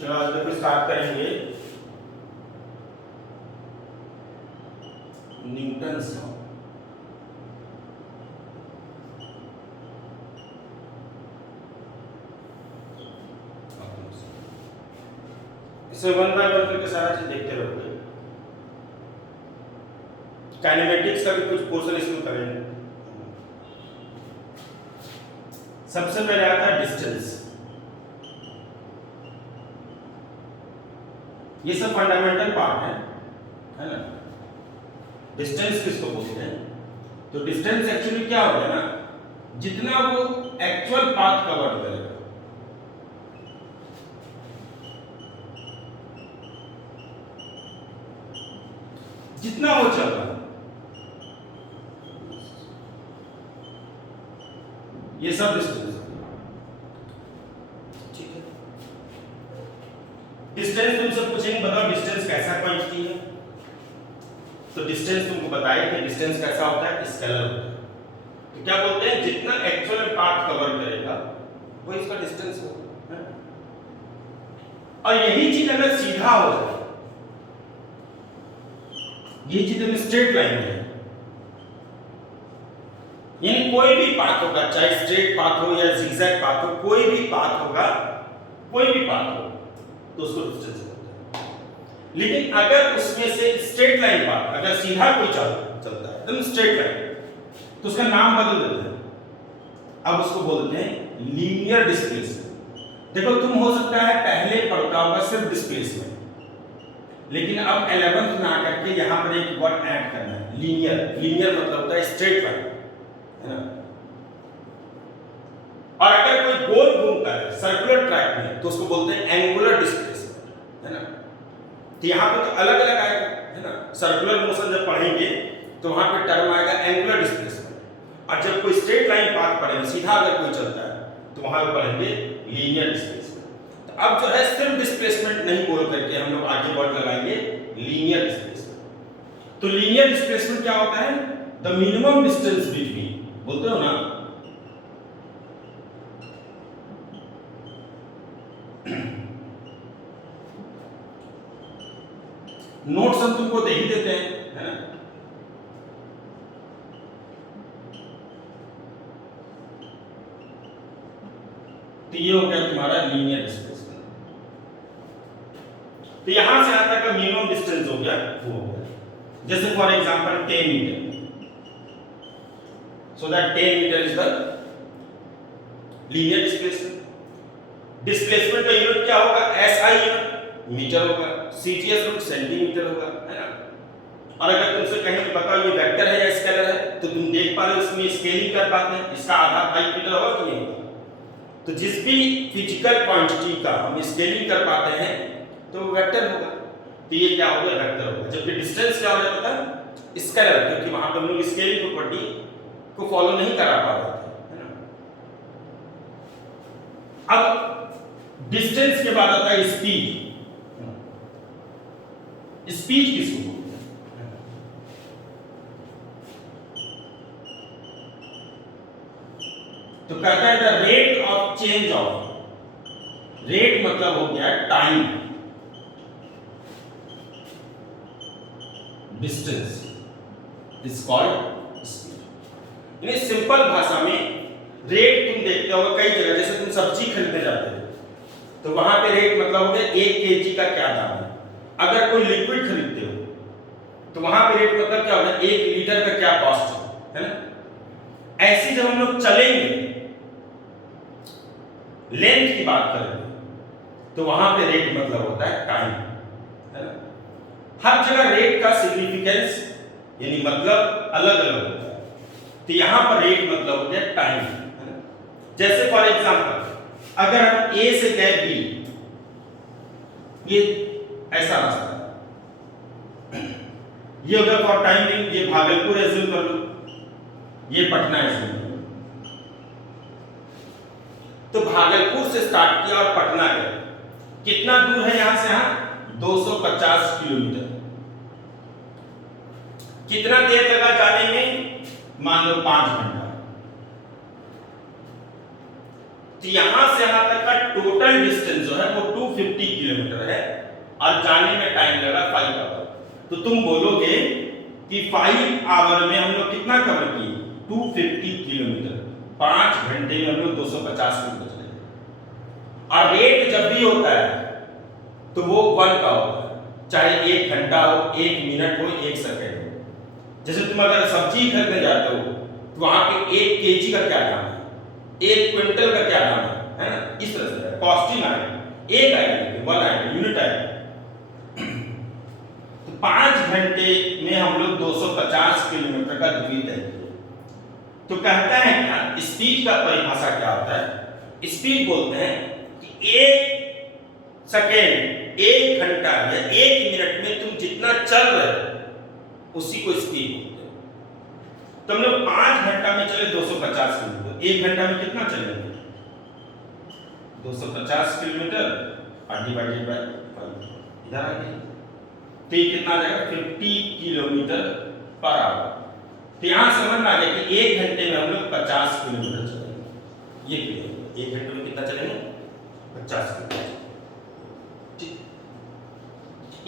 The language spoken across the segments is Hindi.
चलो आज देखो स्टार्ट करेंगे न्यूटन्स लॉ। इसे वन बाय वन करके सारा चीज देखते रहोगे। काइनेमेटिक्स का भी कुछ पोर्शन इसमें करेंगे। सबसे पहले आता है डिस्टेंस। ये सब फंडामेंटल पार्ट है ना। डिस्टेंस किसको बोलते हैं? तो डिस्टेंस एक्चुअली क्या होता है ना, जितना वो एक्चुअल पाथ कवर करेगा, जितना वो चल रहा है, ये सब डिस्टेंस। ठीक है, डिस्टेंस तुमसे पूछेंगे बताओ डिस्टेंस कैसा क्वांटिटी है, तो डिस्टेंस तुमको बताया कि डिस्टेंस कैसा होता है, स्केलर होता है। तो क्या बोलते हैं, जितना एक्चुअल पाथ कवर करेगा वो इसका डिस्टेंस होगा। और यही चीज अगर सीधा हो जाए, ये चीज अगर स्ट्रेट लाइन में है, यानी कोई भी पाथ होगा, चाहे स्ट्रेट पाथ हो या जिगजैग पाथ हो, कोई भी पाथ होगा, कोई भी पाथ हो, तो उसको डिस्टेंस बोलते हैं। लेकिन अगर उसमें से स्ट्रेट लाइन पाथ, अगर सीधा कोई चलता है एकदम स्ट्रेट लाइन, तो उसका नाम बदल देते हैं। अब उसको बोलते हैं लीनियर डिस्प्लेसमेंट। देखो तुम हो सकता है पहले पढ़ता होगा सिर्फ डिस्प्लेसमेंट, लेकिन अब 11th में आकर के यहां पर एक वर्ड ऐड करना है, लीनियर। लीनियर मतलब होता है स्ट्रेट लाइन, है ना। और अगर कोई गोल घूमता है सर्कुलर ट्रैक में, तो उसको बोलते हैं एंगुलर डिस्प्लेसमेंट, है ना। तो यहां पे तो अलग अलग आएगा, है ना। सर्कुलर मोशन जब पढ़ेंगे तो वहां पे टर्म आएगा एंगुलर डिस्प्लेसमेंट, और जब कोई स्ट्रेट लाइन पाथ पढ़ेंगे, सीधा अगर कोई चलता है, तो वहां पे पढ़ेंगे लीनियर डिस्प्लेसमेंट। तो अब जो है सिर्फ डिस्प्लेसमेंट नहीं बोल करके हम लोग आगे वर्ड लगाएंगे लीनियर डिस्प्लेसमेंट। तो लीनियर डिस्प्लेसमेंट क्या होता है? द मिनिमम डिस्टेंस बिटवीन, बोलते हो ना, नोट्स हम तुमको दे ही देते हैं, है ना। तो ये हो गया तुम्हारा लीनियर डिस्प्लेसमेंट। तो यहां से यहां तक का मिनिमम डिस्टेंस हो गया, वो हो गया। जैसे for example 10 metre, so that 10 metre is the linear displacement. Displacement का यूनिट क्या होगा? एसआई यूनिट मीटर होगा, सीटीएस यूनिट सेंटीमीटर होगा, है ना। और अगर तुमसे कहें कि बताओ ये वेक्टर है या स्केलर है, तो तुम देख पा रहे हो इसमें स्केलिंग कर पाते हैं, इसका आधा 5 मीटर होगा कि नहीं होगा। तो जिस भी फिजिकल क्वांटिटी का हम स्केलिंग कर पाते हैं तो वो वेक्टर होगा। तो ये क्या होगा? वेक्टर होगा। जबकि डिस्टेंस क्या हो जाता है? स्केलर, क्योंकि वहां पर हम लोग स्केलिंग प्रॉपर्टी को फॉलो नहीं करा पा रहे थे, है ना। अब डिस्टेंस के बाद आता है स्पीड। स्पीड किसको बोलते हैं? तो कहता है the rate of change of, rate मतलब हो गया time, distance is called speed. यानी सिंपल भाषा में रेट तुम देखते हो कई जगह, जैसे तुम सब्जी खरीदने जाते हो तो वहां पे रेट मतलब हो गया 1 केजी का क्या दाम है। अगर कोई लिक्विड खरीदते हो तो वहां पे रेट मतलब क्या होगा? 1 लीटर का क्या कॉस्ट है ना। ऐसे जब हम लोग चलेंगे, लेंथ की बात करेंगे, तो वहां पे रेट मतलब होता है टाइम, है ना। हर जगह रेट का सिग्निफिकेंस यानी मतलब अलग अलग होता है। तो यहां पर रेट मतलब हो गया टाइम, है ना। जैसे फॉर एग्जांपल अगर हम ए से गए बी, ये ऐसा रास्ता है, ये हो गया फॉर टाइमिंग, ये भागलपुर एज्यूम कर लो, ये पटना एज्यूम कर लो। तो भागलपुर से स्टार्ट किया और पटना गए, कितना दूर है यहां से यहां? 250 किलोमीटर। कितना देर लगा जाने में? मान लो 5 घंटा। तो यहां से यहां तक का टोटल डिस्टेंस जो है वो 250 किलोमीटर और जाने में टाइम लगा 5 आवर, तो तुम बोलोगे कि 5 आवर में हम लोग कितना कवर किए, 250 किलोमीटर। 5 घंटे में हम लोग 250 किलोमीटर चले। और रेट जब भी होता है तो वो 1 का होता है, चाहे 1 घंटा हो, 1 मिनट हो, 1 सेकंड हो। जैसे तुम अगर सब्जी खरीदने जाते हो तो वहां पे 1 केजी का क्या दाम है, 1 क्विंटल का क्या दाम है ना, इस तरह से कॉस्टिंग आएगा, एक आएगा, 1 आएगा, यूनिट आएगा। तो 5 घंटे में हम लोग 250 किलोमीटर का दूरी तय किए। तो कहता है क्या, स्पीड का परिभाषा क्या होता है, स्पीड बोलते हैं कि 1 सेकेंड, 1 घंटा या 1 मिनट में तुम जितना चल रहे हो उसी को स्पीड बोलते हैं। तो हम लोग 5 घंटा में चले 250 किलोमीटर, 1 घंटा में कितना चलेंगे, 250 किलोमीटर और डिवाइडेड बाय 5, इधर आ गया। तो ये कितना आ जाएगा, 50 किलोमीटर पर आवर। तो यहां समझ आ गया कि 1 घंटे में हम लोग 50 किलोमीटर चलेंगे। ये क्लियर, 1 घंटे में कितना चलेंगे, 50 किलोमीटर।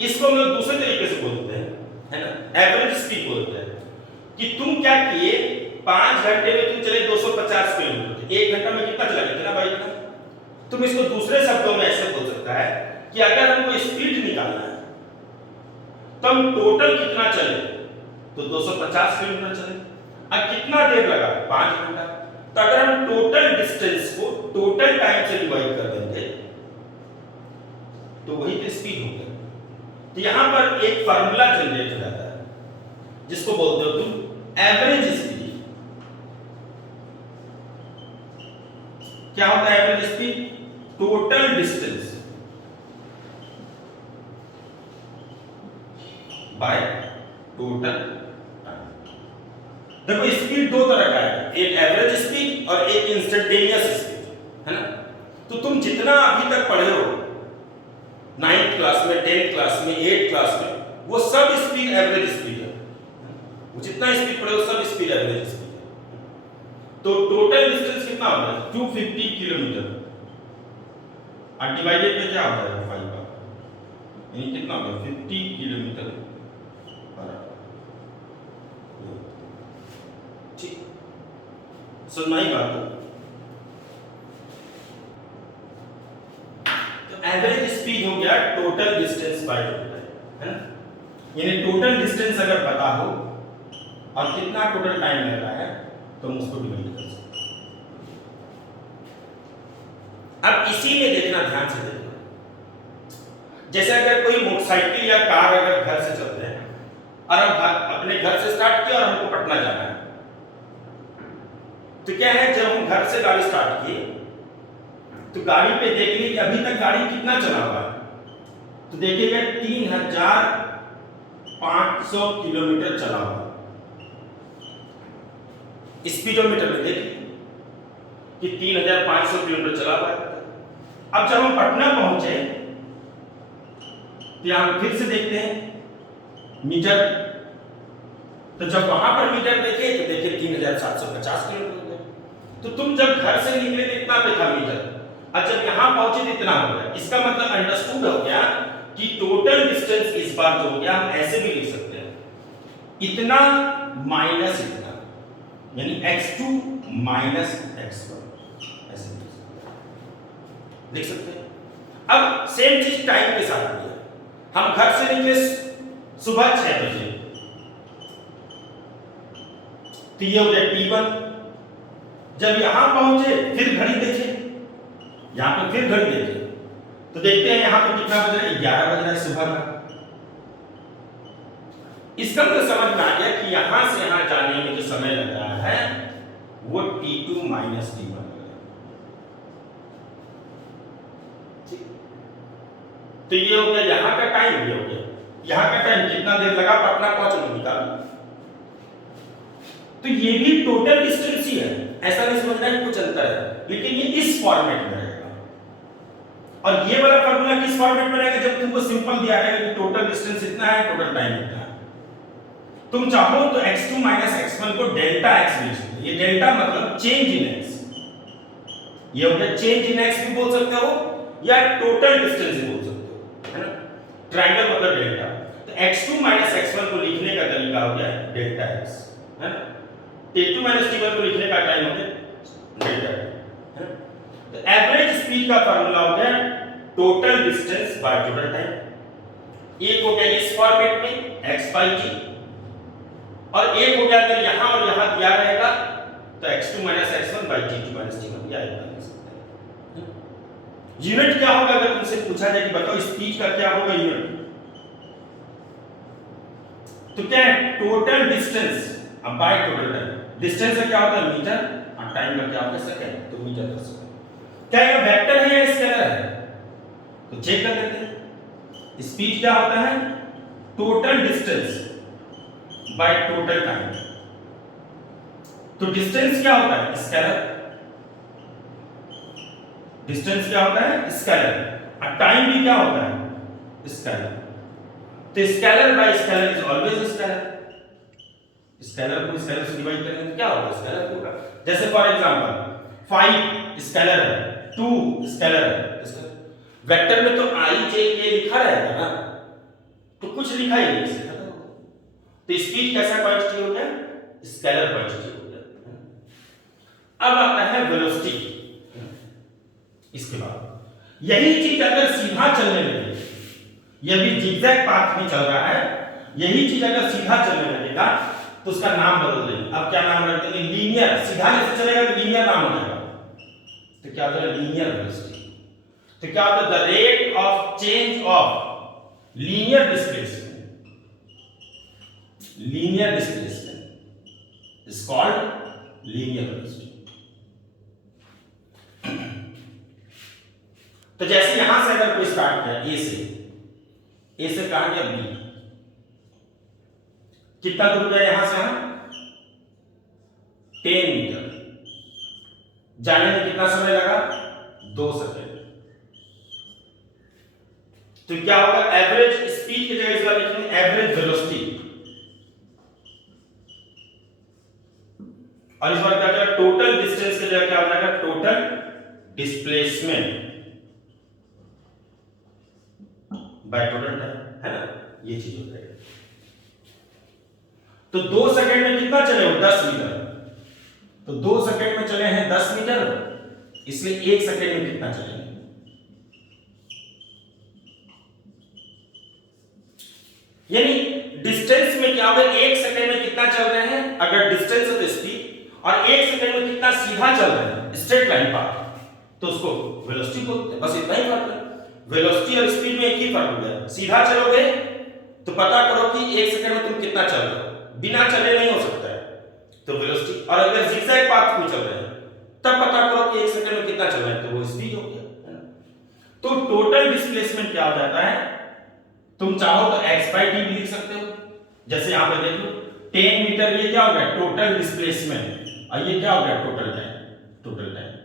इसको हम लोग दूसरे तरीके से बोलते हैं, है ना, एवरेज स्पीड बोलते हैं कि तुम क्या किए, 5 घंटे में तुम चले 250 किलोमीटर, 1 घंटा में कितना चला कितना भाई इतना। तुम इसको दूसरे शब्दों में ऐसे बोल सकता है कि अगर हमको स्पीड निकालना है तो हम टोटल कितना चले, तो 250 किलोमीटर चले। अब कितना देर लगा, 5 घंटा। तो अगर हम टोटल डिस्टेंस को टोटल टाइम से डिवाइड कर देंगे तो वही तो स्पीड हो गया। तो यहां पर एक फार्मूला जनरेट हो जाता है जिसको बोलते हो तुम एवरेज स्पीड। क्या होता है average speed, total distance by total time. देखो स्पीड 2 तरह का है, एक एवरेज स्पीड और एक इंस्टेंटेनियस स्पीड, है ना। तो तुम जितना अभी तक पढ़े हो 9th क्लास में, 10th क्लास में, 8th क्लास में, वो सब स्पीड एवरेज स्पीड है। वो जितना स्पीड पढ़े हो सब स्पीड एवरेज स्पीड है। तो टोटल डिस्टेंस कितना होता है, 250 किलोमीटर और डिवाइडेड में क्या होता है 5 का, यानी कितना होगा 50 किलोमीटर पर आवर। ठीक, सुनना ही बात है। तो एवरेज स्पीड हो गया total distance by total time, है ना। यानी टोटल डिस्टेंस अगर पता हो और कितना टोटल टाइम लग रहा है तो हम उसको डिवाइड कर सकते हैं। अब इसी में देखना, ध्यान से देखना, जैसे अगर कोई मोटरसाइकिल या कार अगर घर से चलते हैं और हम अपने घर से स्टार्ट किया और हमको पटना जाना है, तो क्या है, जब हम घर से गाड़ी स्टार्ट किए तो गाड़ी पे देख ली कि अभी तक गाड़ी कितना चला हुआ है, तो देखिएगा 3500 किलोमीटर चला हुआ। स्पीडोमीटर में देखिए कि 3500 किलोमीटर चला हुआ है। अब जब हम पटना पहुंचे तो यहां फिर से देखते हैं मीटर, तो जब वहां पर मीटर देखे तो देखे 3750 किलोमीटर। तो तुम जब घर से निकले तो इतना पे था मीटर, और जब यहां पहुंचे तो इतना हो गया। इसका मतलब अंडरस्टूड हो गया कि टोटल डिस्टेंस इस बार जो हो गया, हम ऐसे भी लिख सकते हैं इतना माइनस इतना, यानी x2 माइनस x1, ऐसे लिख सकते हैं। अब सेम चीज टाइम के साथ भी है। हम घर से निकले सुबह 6 बजे, तो ये हो गया t1। जब यहां पहुंचे फिर घड़ी देखे, यहां पे फिर घड़ी देखे तो देखते हैं यहां पे कितना बज रहा है, 11 बज रहा है सुबह का। इसका मतलब समझ में आ गया कि यहां से यहां जाने में जो समय लग रहा है वो t2 माइनस t1 लग रहा है। ठीक, तो ये हो गया यहां का टाइम, ये हो गया यहां का टाइम, कितना देर लगा पटना पहुंचने में, निकालो। तो ये भी टोटल डिस्टेंस ही है, ऐसा नहीं समझना कि कुछ अंतर है, लेकिन ये इस फॉर्मेट में रहेगा। और ये वाला फार्मूला किस फॉर्मेट में रहेगा, जब तुमको सिंपल दिया रहेगा कि टोटल डिस्टेंस इतना है, टोटल टाइम इतना है। तुम चाहो तो x2 माइनस x1 को डेल्टा x लिख सकते हो। ये डेल्टा मतलब चेंज इन x, ये हो गया चेंज इन x भी बोल सकते हो या टोटल डिस्टेंस भी बोल सकते हो, है ना। ट्रायंगल मतलब डेल्टा। तो x2 माइनस x1 को लिखने का तरीका हो गया डेल्टा x, है ना। t2 माइनस t1 को लिखने का टाइम हो गया डेल्टा t, है ना। तो एवरेज स्पीड का फार्मूला हो गया total distance by total time. एक हो गया इस फॉर्मेट में x बाई t, और एक हो गया अगर यहां और यहां दिया रहेगा तो x2 minus x1 by t2 minus t1 या इतना लिख सकते हैं। यूनिट क्या होगा अगर तुमसे पूछा जाए कि बताओ स्पीड का क्या होगा यूनिट, तो क्या है टोटल डिस्टेंस अब बाय टोटल टाइम। डिस्टेंस का क्या होता है मीटर और टाइम का क्या होता है सेकंड, तो मीटर पर सेकंड। क्या ये वेक्टर है या स्केलर है, तो चेक कर लेते हैं। स्पीड क्या होता है total distance by total time. तो डिस्टेंस क्या होता है स्केलर, डिस्टेंस क्या होता है स्केलर, और टाइम भी क्या होता है स्केलर। तो scalar bye scalar is always scalar. Scalar को स्केलर से डिवाइड करेंगे तो क्या होगा स्केलर होगा। जैसे फॉर एग्जांपल 5 स्केलर है, 2 स्केलर है। वेक्टर में तो i j k लिखा रहेगा ना, तो कुछ लिखा ही नहीं इससे खत्म हो। तो स्पीड कैसा क्वांटिटी हो गया स्केलर क्वांटिटी हो गया। अब आता है वेलोसिटी। इसके बाद यही चीज अगर सीधा चलने लगे, यह भी जिगजैग पाथ में चल रहा है, यही चीज अगर सीधा चलने लगेगा तो उसका नाम बदल देंगे। अब क्या नाम रख देंगे लीनियर। सीधा जैसे चलेगा तो लीनियर नाम हो जाएगा, तो क्या हो जाएगा लीनियर वेलोसिटी। तो क्या होता है the rate of change of linear displacement, linear displacement is called linear velocity. तो जैसे यहां से अगर कोई स्टार्ट किया ए से कहां गया बी, कितना दूर गया यहां से हम 10 मीटर, जाने में कितना समय लगा 2 सेकंड। तो क्या होगा एवरेज स्पीड की जगह इस बार लिखेंगे एवरेज वेलोसिटी, और इस बार क्या हो जाएगा टोटल डिस्टेंस की जगह क्या हो जाएगा total displacement by total time, है ना। ये चीज हो जाएगी। तो 2 सेकंड में कितना चले हो 10 मीटर, तो 2 सेकंड में चले हैं 10 मीटर, इसलिए 1 सेकंड में कितना चलेंगे। यानी डिस्टेंस में क्या होगा 1 सेकंड में कितना चल रहे हैं अगर डिस्टेंस है तो स्पीड, और 1 सेकंड में कितना सीधा चल रहे हैं स्ट्रेट लाइन पाथ, तो उसको वेलोसिटी बोलते हैं। बस इतना ही फर्क है। वेलोसिटी और स्पीड में एक ही फर्क है। सीधा चलोगे तो पता करो कि 1 सेकंड में तुम कितना चल रहे हो, बिना चले नहीं हो सकता है, तो वेलोसिटी। और अगर जिगजैग पाथ में चल रहे हैं तब पता करो कि 1 सेकंड में कितना चल रहा है, तो वो स्पीड हो गया, है ना। तो टोटल डिस्प्लेसमेंट क्या हो जाता है, तुम चाहो तो x बाई t भी लिख सकते हो। जैसे यहां पे देख लो 10 मीटर, ये क्या हो गया टोटल डिस्प्लेसमेंट, और ये क्या हो गया टोटल टाइम, टोटल टाइम।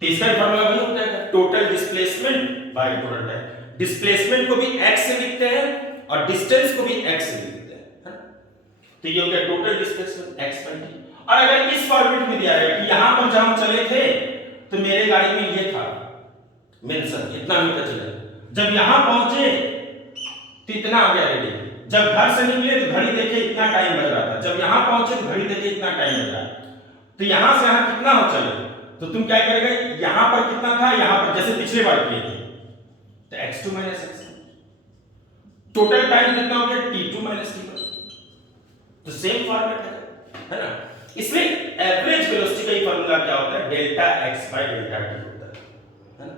तो इसका फार्मूला वही होता है total displacement by total time. Displacement को भी x से लिखते हैं और डिस्टेंस को भी x से लिखते हैं, है ना। तो ये हो गया total displacement x by t। और अगर इस फॉर्मेट में दिया है कि यहां पर जब हम चले थे तो मेरे गाड़ी में ये था मेंशन इतना मीटर चले, जब यहां पहुंचे तो इतना आ गया रेडी, जब घर से निकले तो घड़ी देखे इतना टाइम बज रहा था, जब यहां पहुंचे तो घड़ी देखे इतना टाइम बज रहा है। तो यहां से यहां कितना हो चले, तो तुम क्या करेगा यहां पर कितना था, यहां पर जैसे पिछले बार किए थे तो x2 minus x1, total time कितना हो गया t2 माइनस t1। तो सेम फॉर्मेट है ना। इसमें एवरेज वेलोसिटी का ही फार्मूला क्या होता है delta x by delta t होता है ना।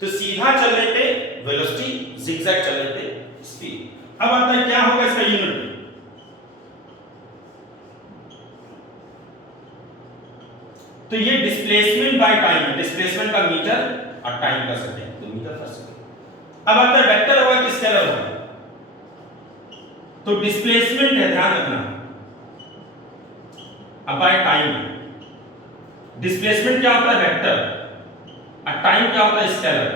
तो सीधा चलने पे वेलोसिटी, जिगजैग चलने पे स्पीड। अब आता है क्या होगा इसका यूनिट, तो ये डिस्प्लेसमेंट बाय टाइम है, डिस्प्लेसमेंट का मीटर और टाइम का सेकंड, तो मीटर पर सेकंड। अब आता है वेक्टर होगा कि स्केलर होगा, तो डिस्प्लेसमेंट है ध्यान रखना, अब बाय टाइम। डिस्प्लेसमेंट क्या होता है वेक्टर, और टाइम क्या होता है scalar.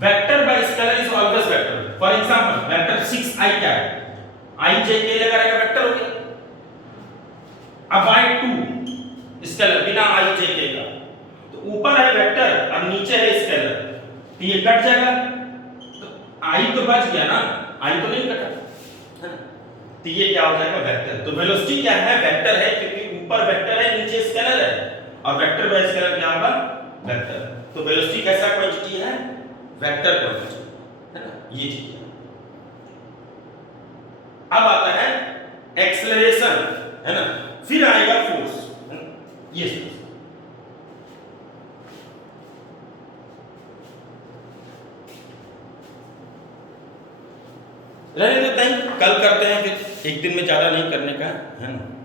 Vector by scalar is always vector. For example vector 6i क्या है, i j k लगा रहेगा वेक्टर हो गया। अब बाय 2 स्केलर बिना i j k का, तो ऊपर है वेक्टर और नीचे है स्केलर, तो ये कट जाएगा, तो आई तो बच गया ना, आई तो नहीं कटा, है ना। तो ये क्या हो जाएगा, वेक्टर। तो वेलोसिटी क्या है, वेक्टर है, क्योंकि ऊपर वेक्टर है नीचे स्केलर है, और वेक्टर बाय स्केलर क्या होगा, वेक्टर। तो वेलोसिटी कैसा क्वांटिटी है, वेक्टर क्वांटिटी, है ना, ये चीज है। अब आता है एक्सेलरेशन, है ना, फिर आएगा फोर्स, है ना, ये समझ। रहने देते हैं, कल करते हैं, फिर एक दिन में ज्यादा नहीं करने का, है ना।